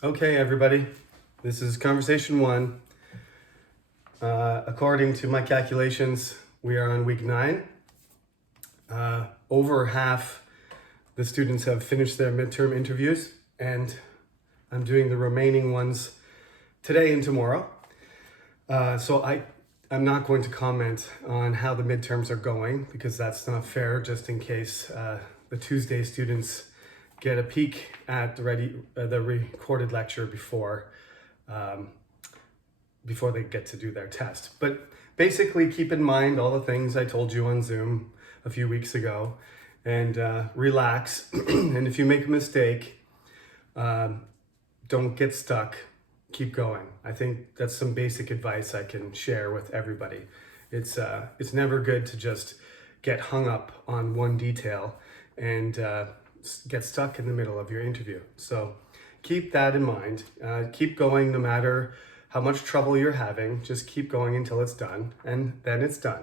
Okay, everybody, this is conversation one. According to my calculations, we are on week 9. Over half the students have finished their midterm interviews, and I'm doing the remaining ones today and tomorrow. I'm not going to comment on how the midterms are going because that's not fair, just in case the Tuesday students get a peek at the recorded lecture before they get to do their test. But basically, keep in mind all the things I told you on Zoom a few weeks ago, and relax. And if you make a mistake, don't get stuck. Keep going. I think that's some basic advice I can share with everybody. It's never good to just get hung up on one detail and get stuck in the middle of your interview. So keep that in mind. Keep going no matter how much trouble you're having. Just keep going until it's done, and then it's done.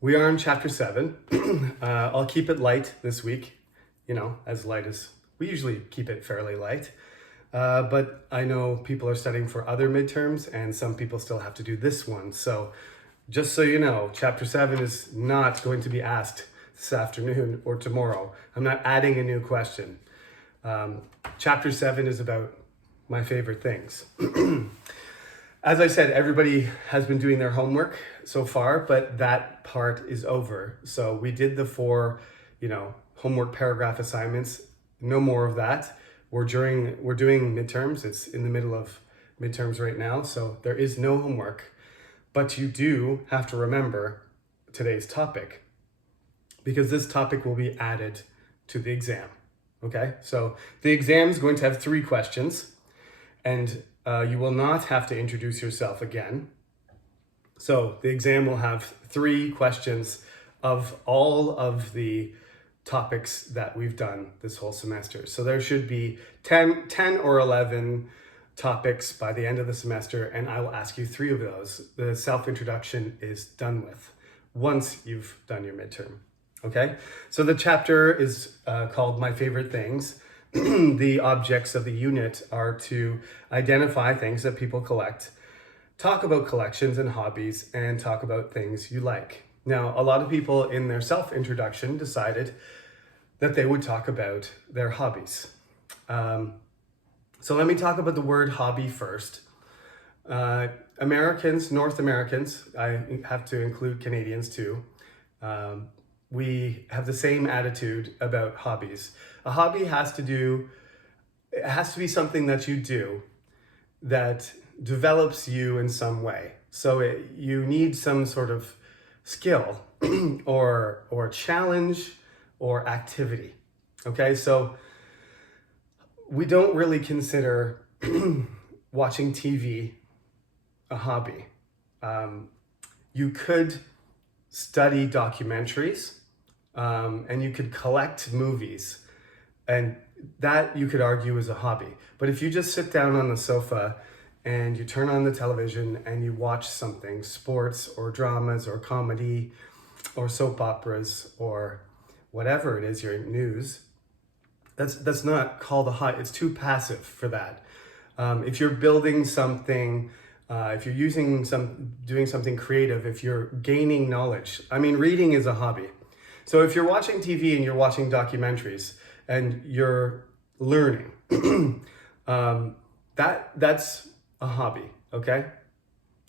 We are in chapter 7. I'll keep it light this week, as light as we usually keep it, fairly light. But I know people are studying for other midterms, and some people still have to do this one. So just so you know, chapter 7 is not going to be asked this afternoon or tomorrow. I'm not adding a new question. Chapter 7 is about my favorite things. As I said, everybody has been doing their homework so far, but that part is over. So we did the 4, homework paragraph assignments. No more of that. We're doing midterms. It's in the middle of midterms right now, so there is no homework. But you do have to remember today's topic, because this topic will be added to the exam. Okay, so the exam is going to have 3 questions, and you will not have to introduce yourself again. So the exam will have 3 questions of all of the topics that we've done this whole semester. So there should be 10 or 11 topics by the end of the semester, and I will ask you 3 of those. The self-introduction is done with once you've done your midterm. Okay, so the chapter is called My Favorite Things. The objects of the unit are to identify things that people collect, talk about collections and hobbies, and talk about things you like. Now, a lot of people in their self-introduction decided that they would talk about their hobbies. So let me talk about the word hobby first. North Americans, I have to include Canadians too, we have the same attitude about hobbies. A hobby has to be something that you do that develops you in some way. So you need some sort of skill or challenge or activity. Okay, so we don't really consider watching TV a hobby. You could study documentaries, and you could collect movies, and that you could argue is a hobby. But if you just sit down on the sofa and you turn on the television and you watch something, sports or dramas or comedy or soap operas or whatever it is, your news, that's not called a hobby. It's too passive for that. If you're building something, if you're doing something creative, if you're gaining knowledge, reading is a hobby. So if you're watching TV and you're watching documentaries and you're learning, that's a hobby, okay?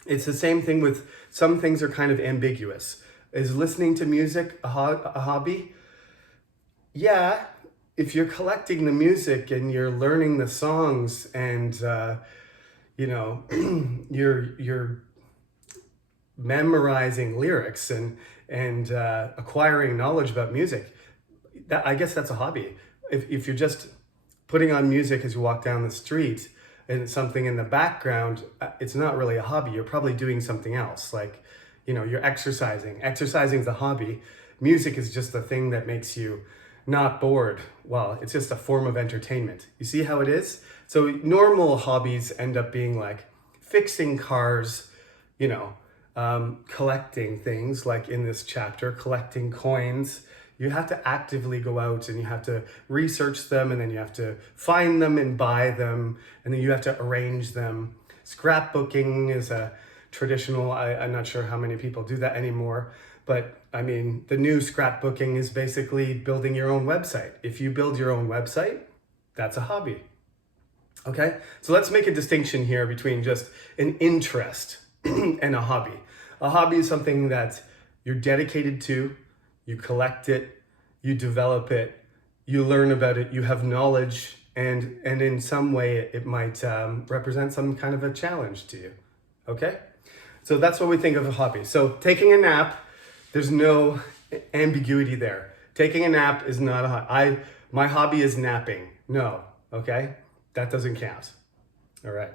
It's the same thing with some things are kind of ambiguous. Is listening to music a hobby? Yeah, if you're collecting the music and you're learning the songs and you're memorizing lyrics and acquiring knowledge about music, I guess that's a hobby. If you're just putting on music as you walk down the street and it's something in the background, it's not really a hobby. You're probably doing something else, like you're exercising. Exercising is a hobby. Music is just the thing that makes you not bored. Well, it's just a form of entertainment. You see how it is? So normal hobbies end up being like fixing cars, collecting things, like in this chapter, collecting coins, You have to actively go out and you have to research them, and then you have to find them and buy them, and then you have to arrange them. Scrapbooking is a traditional, I'm not sure how many people do that anymore, but I mean, the new scrapbooking is basically building your own website. If you build your own website, that's a hobby. Okay, so let's make a distinction here between just an interest and a hobby. A hobby is something that you're dedicated to, you collect it, you develop it, you learn about it, you have knowledge, and in some way it might represent some kind of a challenge to you. Okay, so that's what we think of a hobby. So taking a nap, there's no ambiguity there. Taking a nap is not a hobby. My hobby is napping. No, okay? That doesn't count. All right.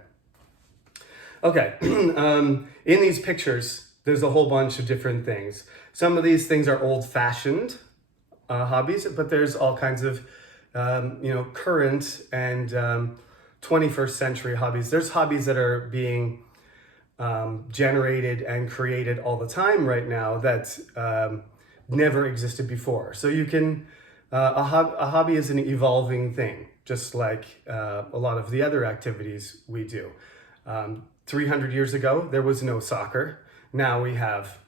Okay, in these pictures, there's a whole bunch of different things. Some of these things are old-fashioned hobbies, but there's all kinds of, current and 21st century hobbies. There's hobbies that are being generated and created all the time right now that never existed before. So you can, a hobby is an evolving thing, just like a lot of the other activities we do. 300 years ago, there was no soccer. Now we have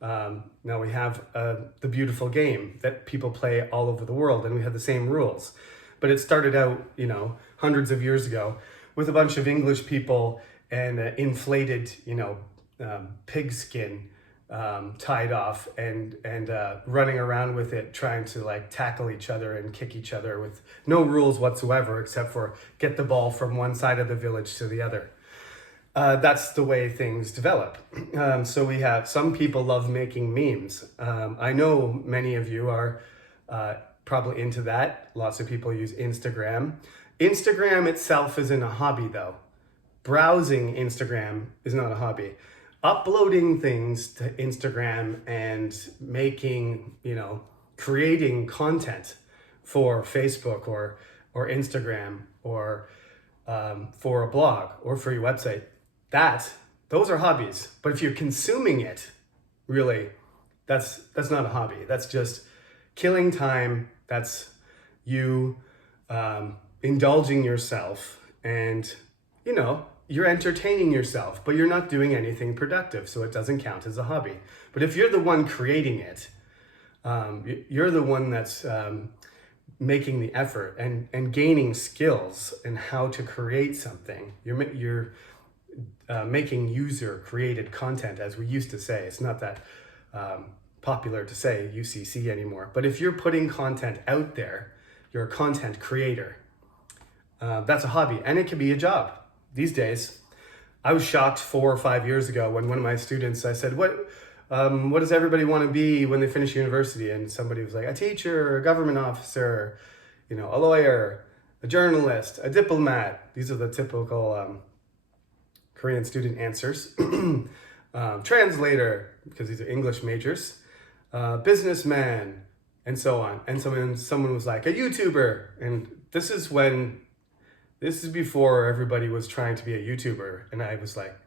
the beautiful game that people play all over the world, and we have the same rules. But it started out, hundreds of years ago with a bunch of English people and inflated, pigskin tied off and running around with it, trying to like tackle each other and kick each other with no rules whatsoever, except for get the ball from one side of the village to the other. That's the way things develop. So we have, some people love making memes. I know many of you are probably into that. Lots of people use Instagram. Instagram itself isn't a hobby though. Browsing Instagram is not a hobby. Uploading things to Instagram and making, creating content for Facebook or Instagram or for a blog or for your website, those are hobbies. But if you're consuming it, really, that's not a hobby. That's just killing time. That's you indulging yourself, and you're entertaining yourself, but you're not doing anything productive, so it doesn't count as a hobby. But if you're the one creating it, you're the one that's making the effort and gaining skills in how to create something. You're making user-created content, as we used to say. It's not that popular to say UCC anymore. But if you're putting content out there, you're a content creator. That's a hobby, and it can be a job. These days, I was shocked 4 or 5 years ago when one of my students, I said, what does everybody want to be when they finish university? And somebody was like, a teacher, a government officer, a lawyer, a journalist, a diplomat. These are the typical Korean student answers. Translator, because these are English majors, businessman, and so on. And someone was like, a YouTuber. And this is before everybody was trying to be a YouTuber. And I was like,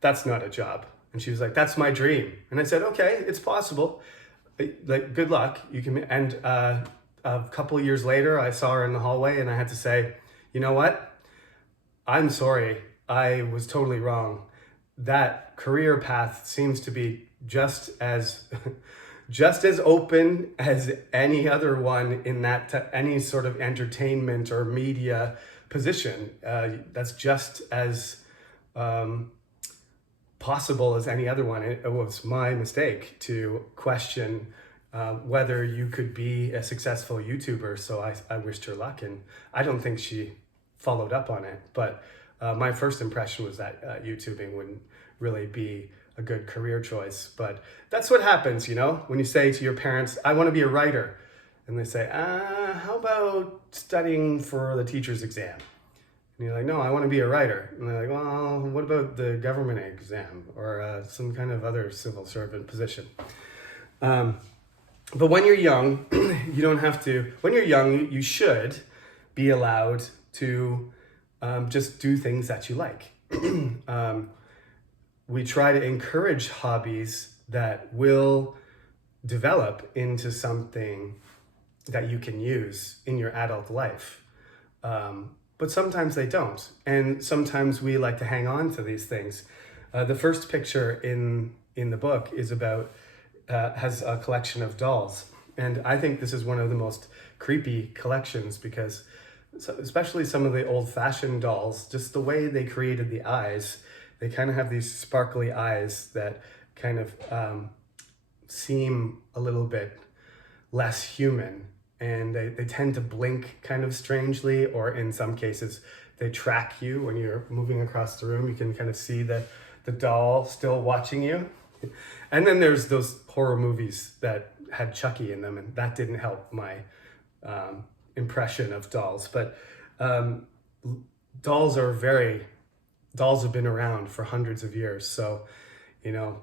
that's not a job. And she was like, that's my dream. And I said, okay, it's possible. Like, good luck. You can. And a couple of years later, I saw her in the hallway and I had to say, you know what? I'm sorry. I was totally wrong. That career path seems to be just as open as any other one in that any sort of entertainment or media position. That's just as possible as any other one. It was my mistake to question whether you could be a successful YouTuber. So I wished her luck, and I don't think she followed up on it. But my first impression was that YouTubing wouldn't really be a good career choice. But that's what happens, when you say to your parents, I want to be a writer. And they say, how about studying for the teacher's exam? And you're like, no, I want to be a writer. And they're like, well, what about the government exam or some kind of other civil servant position? But when you're young, you don't have to. When you're young, you should be allowed to just do things that you like. We try to encourage hobbies that will develop into something that you can use in your adult life. But sometimes they don't. And sometimes we like to hang on to these things. The first picture in the book is about, has a collection of dolls. And I think this is one of the most creepy collections because especially some of the old-fashioned dolls, just the way they created the eyes, they kind of have these sparkly eyes that kind of seem a little bit less human, and they tend to blink kind of strangely, or in some cases they track you when you're moving across the room. You can kind of see the doll still watching you. And then there's those horror movies that had Chucky in them, and that didn't help my impression of dolls. But dolls have been around for hundreds of years. So, you know,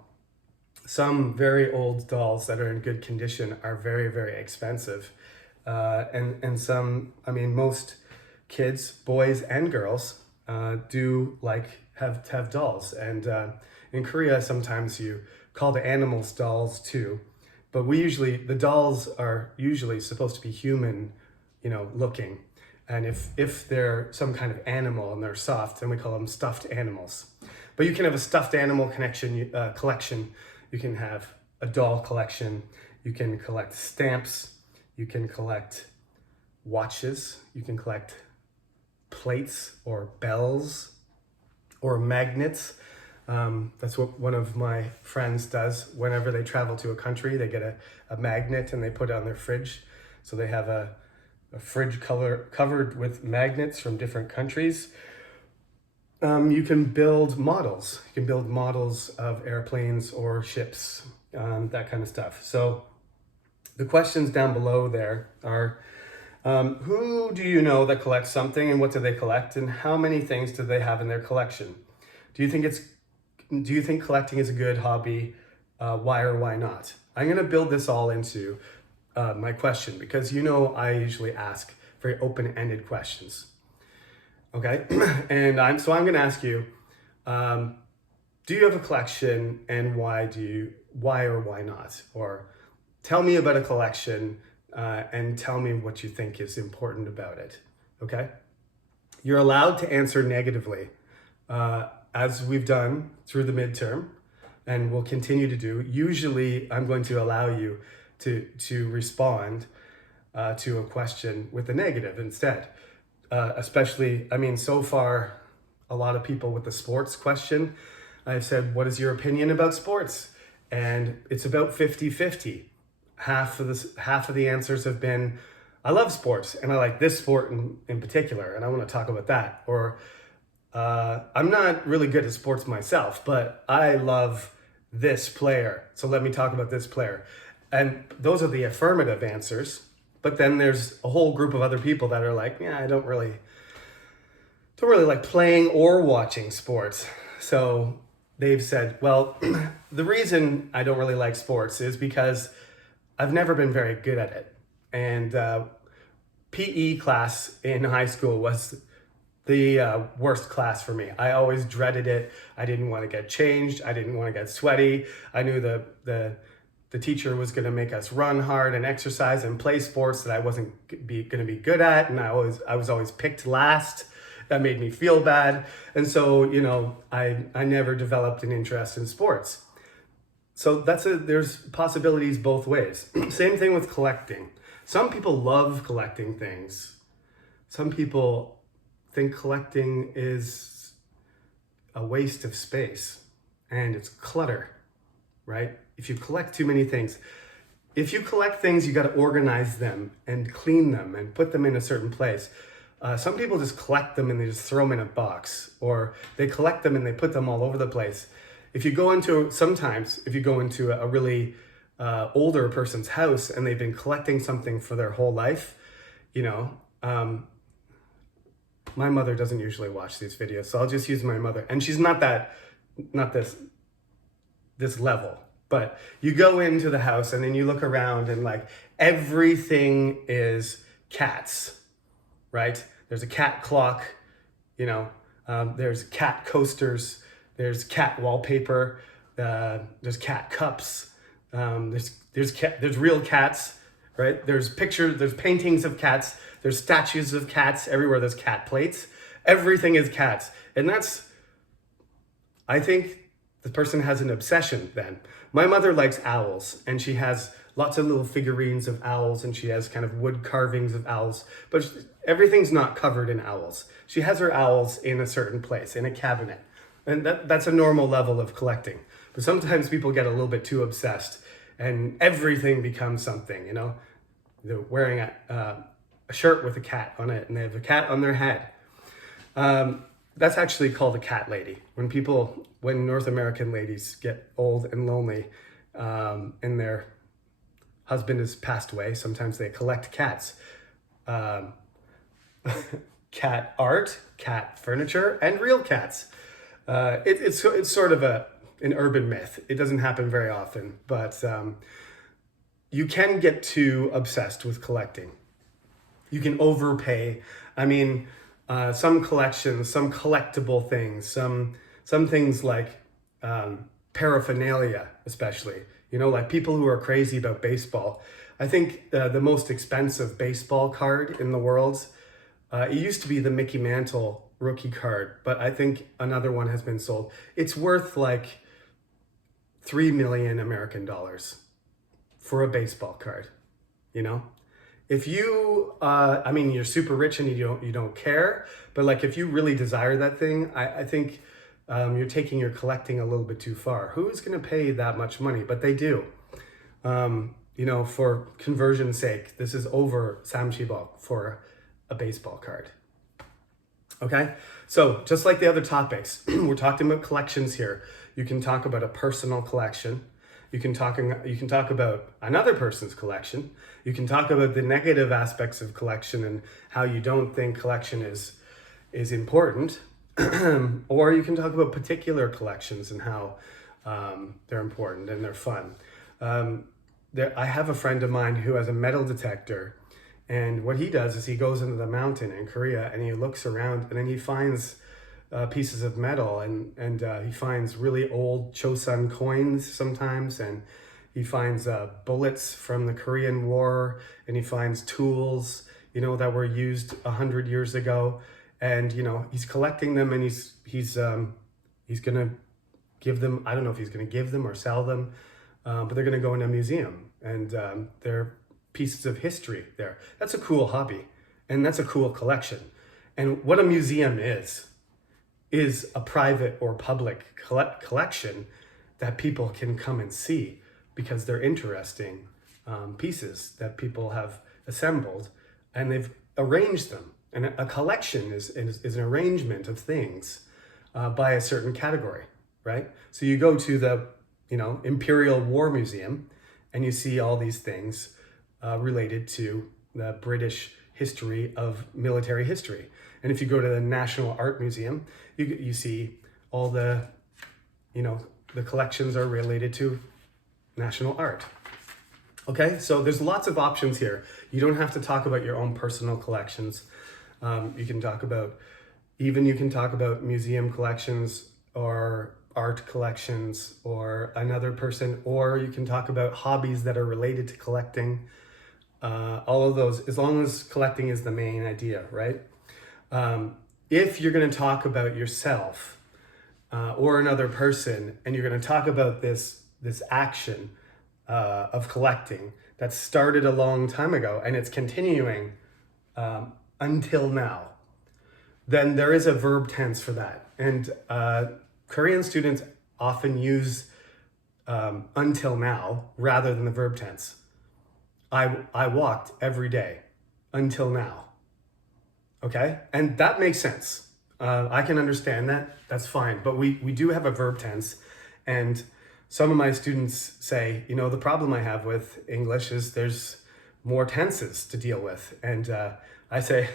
some very old dolls that are in good condition are very, very expensive. And some, I mean, most kids, boys and girls, do like have dolls. And in Korea, sometimes you call the animals dolls too. But the dolls are usually supposed to be human, looking. And if they're some kind of animal and they're soft, then we call them stuffed animals. But you can have a stuffed animal collection. You can have a doll collection. You can collect stamps. You can collect watches. You can collect plates or bells or magnets. That's what one of my friends does. Whenever they travel to a country, they get a magnet and they put it on their fridge. So they have a fridge covered with magnets from different countries. You can build models. You can build models of airplanes or ships, that kind of stuff. So the questions down below there are, who do you know that collects something, and what do they collect, and how many things do they have in their collection? Do you think collecting is a good hobby? Why or why not? I'm going to build this all into my question, because I usually ask very open-ended questions. Okay, and I'm going to ask you, do you have a collection, and why or why not? Or tell me about a collection, and tell me what you think is important about it. Okay, you're allowed to answer negatively, as we've done through the midterm, and will continue to do. Usually, I'm going to allow you to respond to a question with a negative instead. Especially, so far, a lot of people with the sports question, I've said, what is your opinion about sports? And it's about 50-50. Half of the answers have been, I love sports, and I like this sport in particular, and I want to talk about that. Or, I'm not really good at sports myself, but I love this player, so let me talk about this player. And those are the affirmative answers. But then there's a whole group of other people that are like, yeah, I don't really like playing or watching sports. So they've said, well, the reason I don't really like sports is because I've never been very good at it. And PE class in high school was the worst class for me. I always dreaded it. I didn't want to get changed. I didn't want to get sweaty. I knew the teacher was going to make us run hard and exercise and play sports that I wasn't going to be good at, and I was always picked last. That made me feel bad, and so I never developed an interest in sports. So there's possibilities both ways. Same thing with collecting. Some people love collecting things. Some people think collecting is a waste of space and it's clutter, right? If you collect too many things, you got to organize them and clean them and put them in a certain place. Some people just collect them and they just throw them in a box, or they collect them and they put them all over the place. If you go into a really older person's house and they've been collecting something for their whole life, my mother doesn't usually watch these videos, so I'll just use my mother. And she's not this level. But you go into the house and then you look around and like everything is cats, right? There's a cat clock, there's cat coasters, there's cat wallpaper, there's cat cups, There's real cats, right? There's pictures, there's paintings of cats, there's statues of cats everywhere. There's cat plates. Everything is cats, and I think the person has an obsession then. My mother likes owls, and she has lots of little figurines of owls, and she has kind of wood carvings of owls, but everything's not covered in owls. She has her owls in a certain place, in a cabinet, and that's a normal level of collecting. But sometimes people get a little bit too obsessed, and everything becomes something, you know? They're wearing a shirt with a cat on it, and they have a cat on their head. That's actually called a cat lady. When North American ladies get old and lonely, and their husband has passed away, sometimes they collect cats. Um, Cat art, cat furniture, and real cats. It's sort of an urban myth. It doesn't happen very often, but you can get too obsessed with collecting. You can overpay. I mean, some collections, some collectible things, some things like paraphernalia, especially. You know, like people who are crazy about baseball. I think the most expensive baseball card in the world, it used to be the Mickey Mantle rookie card, but I think another one has been sold. It's worth like 3 million American dollars for a baseball card, you know? If you, I mean, you're super rich and you don't care, but like if you really desire that thing, I think you're taking your collecting a little bit too far. Who's going to pay that much money? But they do. You know, for conversion's sake, this is over samchibok for a baseball card. Okay, so just like the other topics, we're talking about collections here. You can talk about a personal collection. You can talk about another person's collection. You can talk about the negative aspects of collection and how you don't think collection is important. Or you can talk about particular collections and how they're important and they're fun. I have a friend of mine who has a metal detector, and what he does is he goes into the mountain in Korea and he looks around, and then he finds pieces of metal, and he finds really old Chosun coins sometimes, and he finds bullets from the Korean War, and he finds tools, you know, that were used 100 years ago, and you know he's collecting them, and he's gonna give them. I don't know if he's gonna give them or sell them, but they're gonna go in a museum, and they're pieces of history there. That's a cool hobby, and that's a cool collection. And what a museum is a private or public collection that people can come and see because they're interesting pieces that people have assembled and they've arranged them. And a collection is an arrangement of things by a certain category, right? So you go to the, you know, Imperial War Museum and you see all these things related to the British history of military history. And if you go to the National Art Museum, you see all the, you know, the collections are related to national art. Okay, so there's lots of options here. You don't have to talk about your own personal collections. You can talk about museum collections or art collections or another person, or you can talk about hobbies that are related to collecting. All of those, as long as collecting is the main idea, right? If you're going to talk about yourself or another person, and you're going to talk about this action of collecting that started a long time ago and it's continuing until now, then there is a verb tense for that. And Korean students often use until now rather than the verb tense. I walked every day until now. Okay? And that makes sense. I can understand that. That's fine. But we do have a verb tense. And some of my students say, you know, the problem I have with English is there's more tenses to deal with. And I say,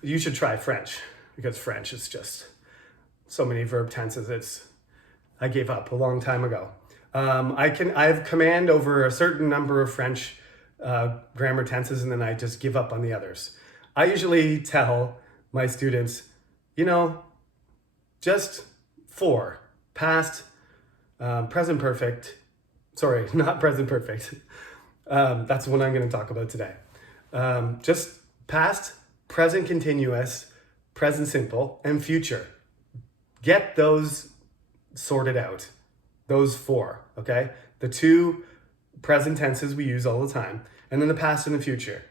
you should try French, because French is just so many verb tenses. I gave up a long time ago. I have command over a certain number of French grammar tenses, and then I just give up on the others. I usually tell my students, you know, just 4, past, present perfect, Sorry, not present perfect. That's what I'm going to talk about today. Just past, present continuous, present simple, and future. Get those sorted out. Those four, okay? The two present tenses we use all the time, and then the past and the future.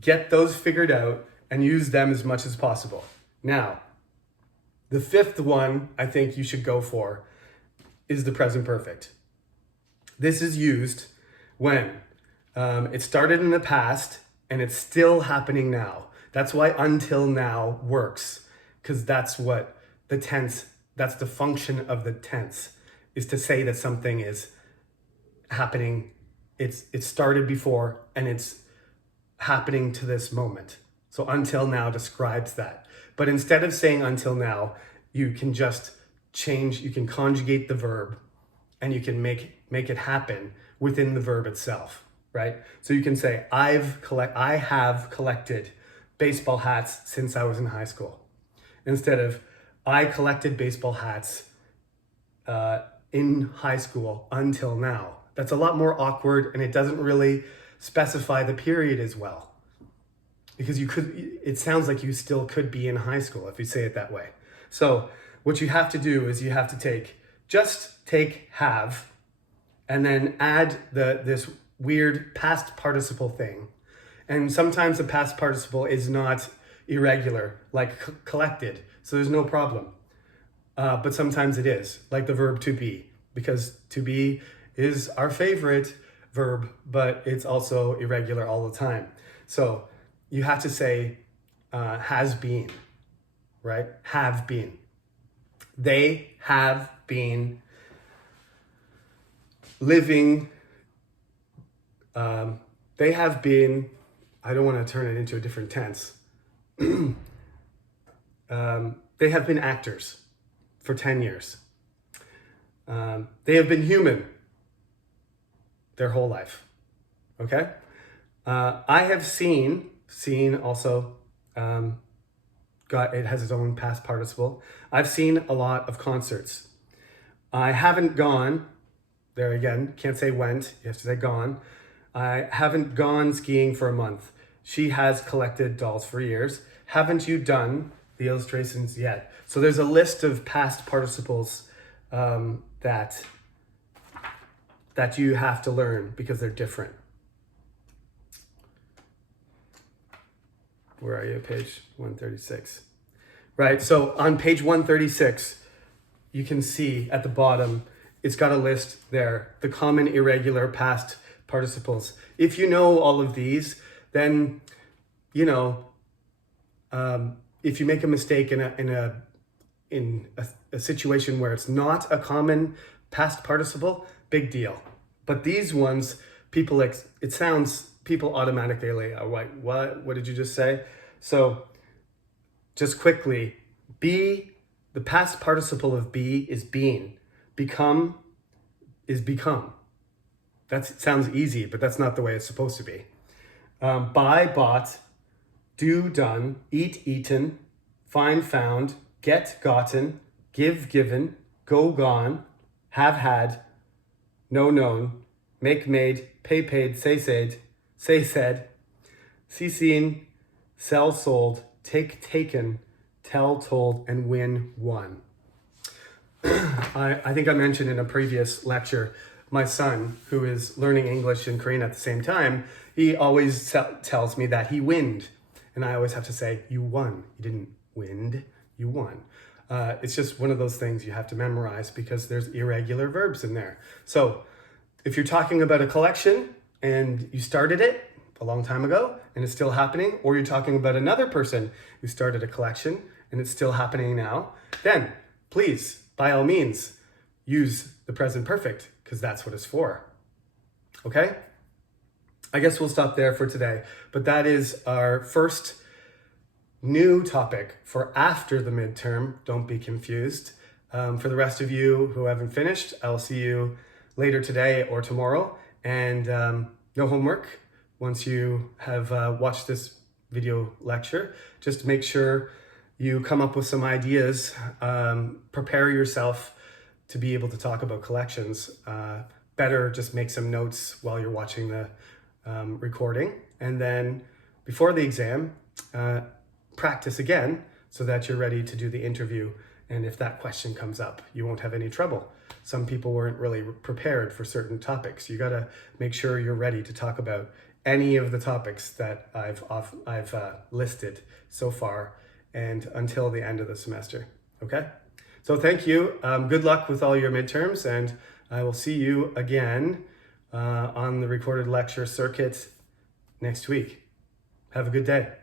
Get those figured out and use them as much as possible. Now, the fifth one I think you should go for is the present perfect. This is used when it started in the past and it's still happening now. That's why until now works, because that's what the tense, that's the function of the tense, is to say that something is happening. It started before and it's happening to this moment. So until now describes that. But instead of saying until now, you can just change, you can conjugate the verb and you can make it happen within the verb itself, right? So you can say, I have collected baseball hats since I was in high school. Instead of, I collected baseball hats in high school until now. That's a lot more awkward and it doesn't really specify the period as well. Because it sounds like you still could be in high school if you say it that way. So what you have to do is you have to take have and then add this weird past participle thing. And sometimes the past participle is not irregular, like collected, so there's no problem. But sometimes it is, like the verb to be, because to be is our favorite verb, but it's also irregular all the time. So you have to say has been, right? Have been. They have been living. They have been, I don't want to turn it into a different tense. They have been actors for 10 years. They have been human their whole life. Okay? I have seen also, it has its own past participle. I've seen a lot of concerts. I haven't gone, there again, can't say went, you have to say gone. I haven't gone skiing for a month. She has collected dolls for years. Haven't you done the illustrations yet? So there's a list of past participles that you have to learn because they're different. Where are you? Page 136. Right, so on page 136, you can see at the bottom, it's got a list there, the common irregular past participles. If you know all of these, then, you know, if you make a mistake in a situation where it's not a common past participle, big deal. But these ones, people automatically are like, what did you just say? So just quickly, be, the past participle of be is being. Become is become. That sounds easy, but that's not the way it's supposed to be. Buy, bought, do, done, eat, eaten, find, found, get, gotten, give, given, go, gone, have, had, know, known, make, made, pay, paid, say, said, see, seen, sell, sold, take, taken, tell, told, and win, won. I think I mentioned in a previous lecture, my son, who is learning English and Korean at the same time, he always tells me that he winned. And I always have to say, you won. You didn't win, you won. It's just one of those things you have to memorize because there's irregular verbs in there. So if you're talking about a collection and you started it a long time ago and it's still happening, or you're talking about another person who started a collection and it's still happening now, then please, by all means, use the present perfect because that's what it's for. Okay? I guess we'll stop there for today, but that is our first new topic for after the midterm. Don't be confused. For the rest of you who haven't finished, I'll see you later today or tomorrow. And no homework once you have watched this video lecture. Just make sure you come up with some ideas. Prepare yourself to be able to talk about collections better just make some notes while you're watching the recording. And then before the exam, practice again so that you're ready to do the interview. And if that question comes up, you won't have any trouble. Some people weren't really prepared for certain topics. You got to make sure you're ready to talk about any of the topics that I've listed so far and until the end of the semester. Okay? So thank you. Good luck with all your midterms, and I will see you again on the recorded lecture circuit next week. Have a good day.